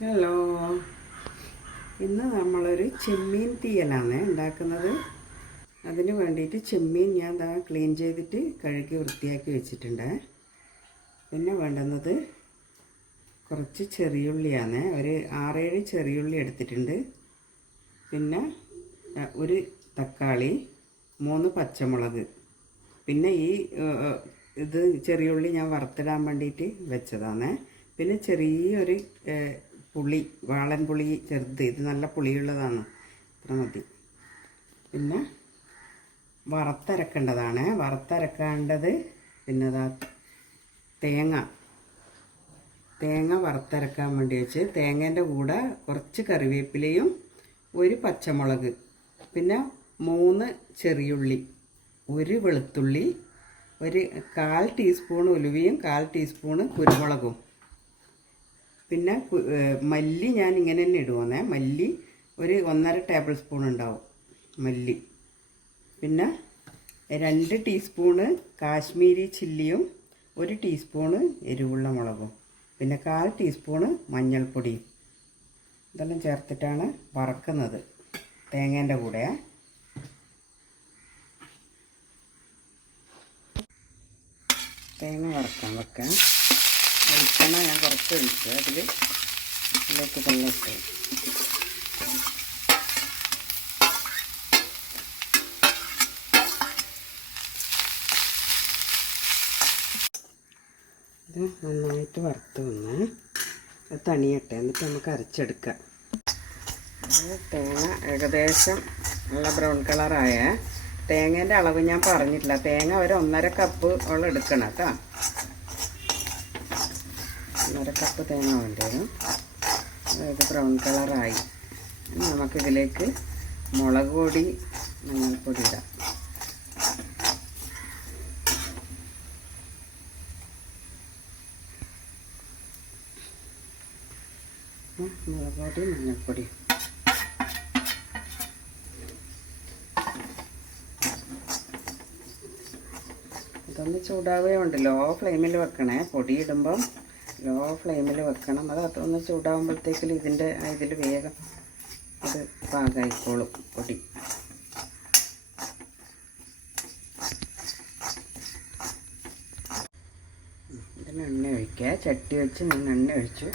Hello ഇന്ന് നമ്മളൊരു ചെമ്മീൻ തീയലാണ് ഉണ്ടാക്കുന്നത്. അതിന് വേണ്ടിയിട്ട് ചെമ്മീൻ ഞാൻ ദാ ക്ലീൻ ചെയ്തിട്ട് കഴുകി വൃത്തിയാക്കി വെച്ചിട്ടുണ്ട്. പിന്നെ വേണ്ടുന്നത് കുറച്ച് ചെറിയുള്ളിയാണ്. ഒരു ആറേഴ് ചെറിയുള്ളി എടുത്തിട്ടുണ്ട്. പിന്നെ ഒരു തക്കാളി മൂന്ന് പച്ചമുളക്. പിന്നെ ഈ ഇത് ചെറിയുള്ളി ഞാൻ വറുത്തിടാൻ വേണ്ടിയിട്ട് വെച്ചതാണ്. പിന്നെ ചെറിയൊരു പുളി വാളൻ പുളി ചെറുത്. ഇത് നല്ല പുളിയുള്ളതാണ്. ഇത്ര മതി. പിന്നെ വറുത്തരക്കേണ്ടതാണ്. വറുത്തരക്കേണ്ടത് പിന്നെ അതാ തേങ്ങ. തേങ്ങ വറുത്തരക്കാൻ വേണ്ടി വെച്ച് തേങ്ങേന്റെ കൂടെ കുറച്ച് കറിവേപ്പിലയും ഒരു പച്ചമുളക് പിന്നെ മൂന്ന് ചെറിയുള്ളി ഒരു വെളുത്തുള്ളി ഒരു കാൽ ടീസ്പൂൺ ഉലുവയും കാൽ ടീസ്പൂണ് കുരുമുളകും. പിന്നെ മല്ലി ഞാൻ ഇങ്ങനെ തന്നെ ഇടുവന്നേ. മല്ലി ഒരു ഒന്നര ടേബിൾ സ്പൂൺ ഉണ്ടാവും മല്ലി. പിന്നെ രണ്ട് ടീസ്പൂണ് കാശ്മീരി ചില്ലിയും ഒരു ടീസ്പൂണ് എരിവുള്ള മുളകും പിന്നെ കാൽ ടീസ്പൂണ് മഞ്ഞൾപ്പൊടിയും. ഇതെല്ലാം ചേർത്തിട്ടാണ് വറക്കുന്നത് തേങ്ങേന്റെ കൂടെ. തേങ്ങ വറക്കാൻ വെക്കാം. വെളിച്ചെണ്ണ ഞാൻ കുറച്ച് ഒഴിച്ചു അതിൽ ഇതിലേക്ക് ഇട്ടു. ഇത് നന്നായിട്ട് വറുത്ത് വന്ന് തണിയട്ടെ. എന്നിട്ട് നമുക്ക് അരച്ചെടുക്കാം. തേങ്ങ ഏകദേശം നല്ല ബ്രൗൺ കളറായ തേങ്ങേന്റെ അളവ് ഞാൻ പറഞ്ഞിട്ടില്ല. തേങ്ങ ഒരു ഒന്നര കപ്പ് ഉള്ള എടുക്കണം കേട്ടോ. ഒന്നര കപ്പ് തേങ്ങ വേണ്ടി ഇത് ബ്രൗൺ കളറായി നമുക്കിതിലേക്ക് മുളക് പൊടി മഞ്ഞൾപ്പൊടി ഇടാം. മുളകുപൊടി മുളക് പൊടി മഞ്ഞൾപ്പൊടി. ഇതൊന്ന് ചൂടാവുകയുണ്ട് ലോ ഫ്ലെയിമിൽ വെക്കണേ. പൊടി ഇടുമ്പം ലോ ഫ്ലെയിമിൽ വെക്കണം. അത് അതൊന്ന് ചൂടാവുമ്പോഴത്തേക്കും ഇതിന്റെ ഇതിൽ വേഗം അത് പാകമായിക്കോളും പൊടി. ഇതിന് എണ്ണ ഒഴിക്കുക. ചട്ടി വെച്ച് ഞാൻ എണ്ണ ഒഴിച്ചു.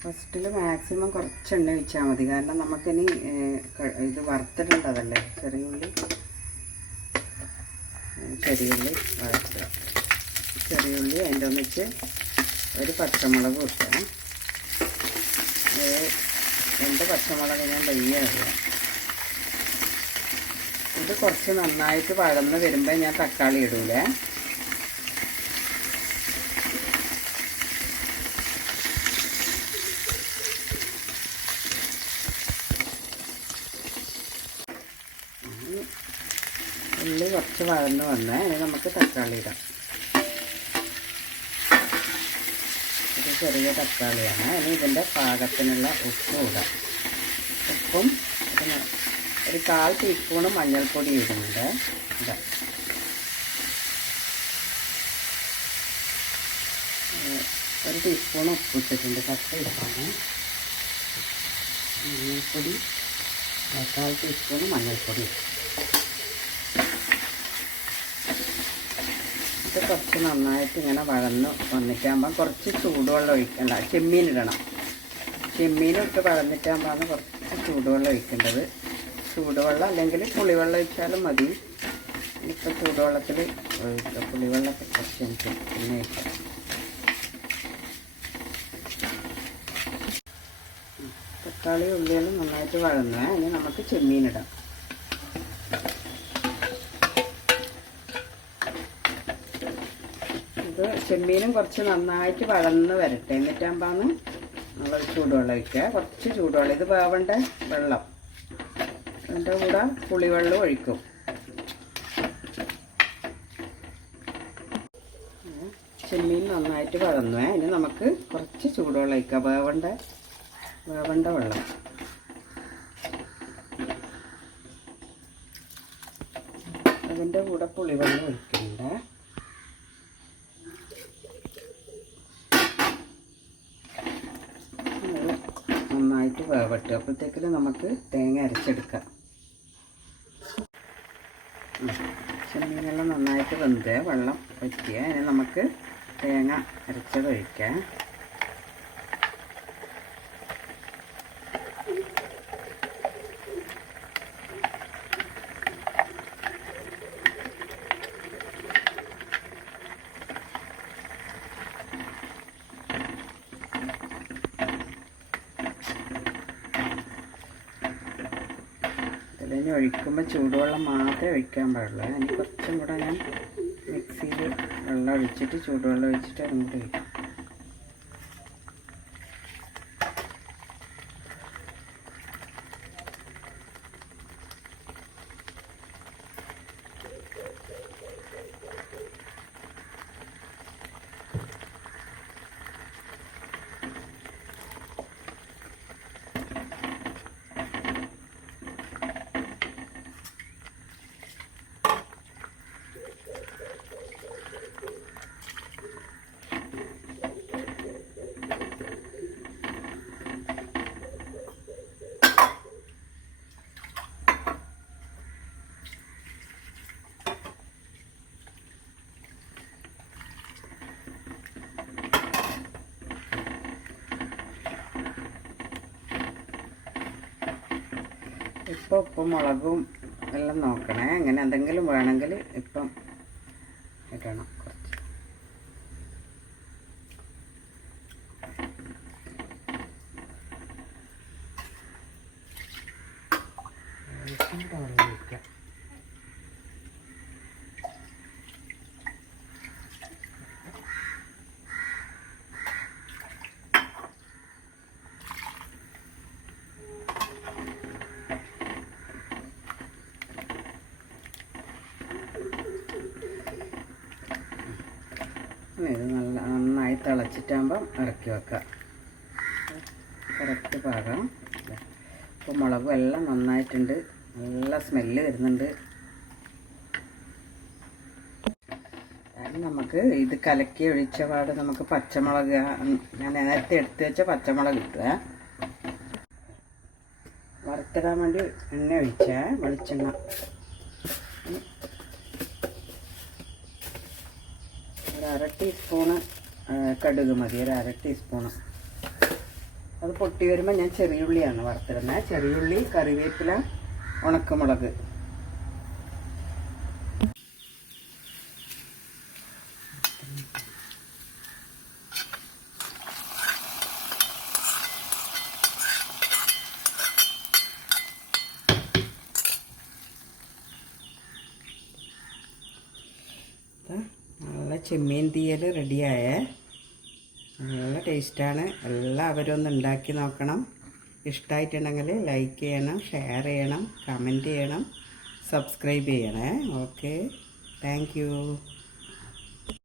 ഫസ്റ്റിൽ മാക്സിമം കുറച്ച് എണ്ണ ഒഴിച്ചാൽ മതി. കാരണം നമുക്കിനി ഏ, ക- ഇത് ഉള്ളി ചെറിയ ഉള്ളി ചെറിയുള്ളി വറുക്കുക ചെറിയുള്ളി അതിന്റെ ഒന്നിച്ച് ഒരു പച്ചമുളക് ഇട്ടുക ഒരു രണ്ട് പച്ചമുളക് ഞാൻ വലിയ ഇത് കുറച്ച് നന്നായിട്ട് വഴന്ന് വരുമ്പോൾ ഞാൻ തക്കാളി ഇടൂലേ. ഉള്ളി കുറച്ച് വഴന്ന് വന്നേ നമുക്ക് തക്കാളി ഇടാം ഇത് ചെറിയ തക്കാളിയാണ്. ഇനി ഇതിന്റെ പാകത്തിനുള്ള ഉപ്പും ഇടാം. ഉപ്പും ഇതിന് ഒരു കാൽ ടീസ്പൂണ് മഞ്ഞൾപ്പൊടി ഇടുന്നുണ്ട്. ഇതാ. ഏഹ് ഒരു ടീസ്പൂൺ ഉപ്പ് ഇട്ടിട്ടുണ്ട്. കട്ട് ഇടാണ് മഞ്ഞൾപ്പൊടി കാൽ ടീസ്പൂണ് മഞ്ഞൾപ്പൊടി ഇത് കുറച്ച് നന്നായിട്ട് ഇങ്ങനെ വഴന്ന് വന്നിട്ടാകുമ്പോൾ കുറച്ച് ചൂടുവെള്ളം ഒഴിക്കണ്ട. ചെമ്മീൻ ഇടണം. ചെമ്മീൻ ഇട്ട് വഴന്നിട്ടാകുമ്പോഴാണ് കുറച്ച് ചൂടുവെള്ളം ഒഴിക്കേണ്ടത്. ചൂടുവെള്ളം അല്ലെങ്കിൽ പുളിവെള്ളം ഒഴിച്ചാലും മതി. ഇപ്പോൾ ചൂടുവെള്ളത്തിൽ ഒഴിക്കുക പുളിവെള്ളത്തിൽ കുറച്ച് എനിക്ക് പിന്നെ ഒഴിക്കാം. തക്കാളി ഉള്ളിയെല്ലാം നന്നായിട്ട് വഴന്ന്. ഇനി നമുക്ക് ചെമ്മീൻ ഇടാം ഇത് ചെമ്മീനും കുറച്ച് നന്നായിട്ട് വഴന്ന് വരട്ടെ. എന്നിട്ടാകുമ്പോൾ നമ്മൾ ചൂടുവെള്ളം ഒഴിക്കുക. കുറച്ച് ചൂടുവെള്ളം. ഇത് വേവണ്ട വെള്ളം. അതിന്റെ കൂടെ പുളിവെള്ളം ഒഴിക്കും. ചെമ്മീൻ നന്നായിട്ട് വഴന്നു. അതിന് നമുക്ക് കുറച്ച് ചൂടുവെള്ളം ഒഴിക്കാം. വേവണ്ട വേവണ്ട വെള്ളം. അതിന്റെ കൂടെ പുളിവെള്ളം ഒഴിക്കുന്നുണ്ട് നന്നായിട്ട് വേവട്ടെ അപ്പോഴത്തേക്കിൽ നമുക്ക് തേങ്ങ അരച്ചെടുക്കാം. ചെമ്മീനെല്ലാം നന്നായിട്ട് വെന്ത് വെള്ളം വറ്റിയ അതിന് നമുക്ക് തേങ്ങ അരച്ചത് ഇതിലിനി ഒഴിക്കുമ്പോൾ ചൂടുവെള്ളം മാത്രമേ ഒഴിക്കാൻ പാടുള്ളൂ. അതിന് കുറച്ചും കൂടെ ഞാൻ മിക്സിയിൽ വെള്ളം ഒഴിച്ചിട്ട് ചൂടുവെള്ളം ഒഴിച്ചിട്ട് അതും കൂടെ ഒഴിക്കും. ഇപ്പോൾ ഉപ്പും മുളകും എല്ലാം നോക്കണേ. അങ്ങനെ എന്തെങ്കിലും വേണമെങ്കിൽ ഇപ്പം ഇടണം കുറച്ച് ലേശം കൂടെ വെള്ളം ഒഴിക്കാം. ഇത് നല്ല നന്നായി തിളച്ചിട്ടാകുമ്പം ഇറക്കി വെക്കാം കറക്റ്റ് പാകം. ഇപ്പോൾ മുളകും എല്ലാം നന്നായിട്ടുണ്ട്. നല്ല സ്മെല്ല് വരുന്നുണ്ട്. നമുക്ക് ഇത് കലക്കി ഒഴിച്ച പാട് നമുക്ക് പച്ചമുളക് ഞാൻ നേരത്തെ എടുത്ത് വെച്ച പച്ചമുളക് കിട്ടുക വറുത്തിടാൻ വേണ്ടി എണ്ണ ഒഴിച്ച വെളിച്ചെണ്ണ. ഒരു അര ടീസ്പൂണ് കടുക് മതി. ഒരു അര ടീസ്പൂണ്. അത് പൊട്ടി വരുമ്പോൾ ഞാൻ ചെറിയുള്ളിയാണ് വറുത്തിരുന്നത് ചെറിയുള്ളി കറിവേപ്പില ഉണക്കമുളക് ദാ നല്ല ചെമ്മീൻ തീയൽ റെഡിയായ. നല്ല ടേസ്റ്റാണ്. എല്ലാവരും ഒന്ന് ഉണ്ടാക്കി നോക്കണം. ഇഷ്ടമായിട്ടുണ്ടെങ്കിൽ ലൈക്ക് ചെയ്യണം ഷെയർ ചെയ്യണം കമന്റ് ചെയ്യണം സബ്സ്ക്രൈബ് ചെയ്യണേ. Okay thank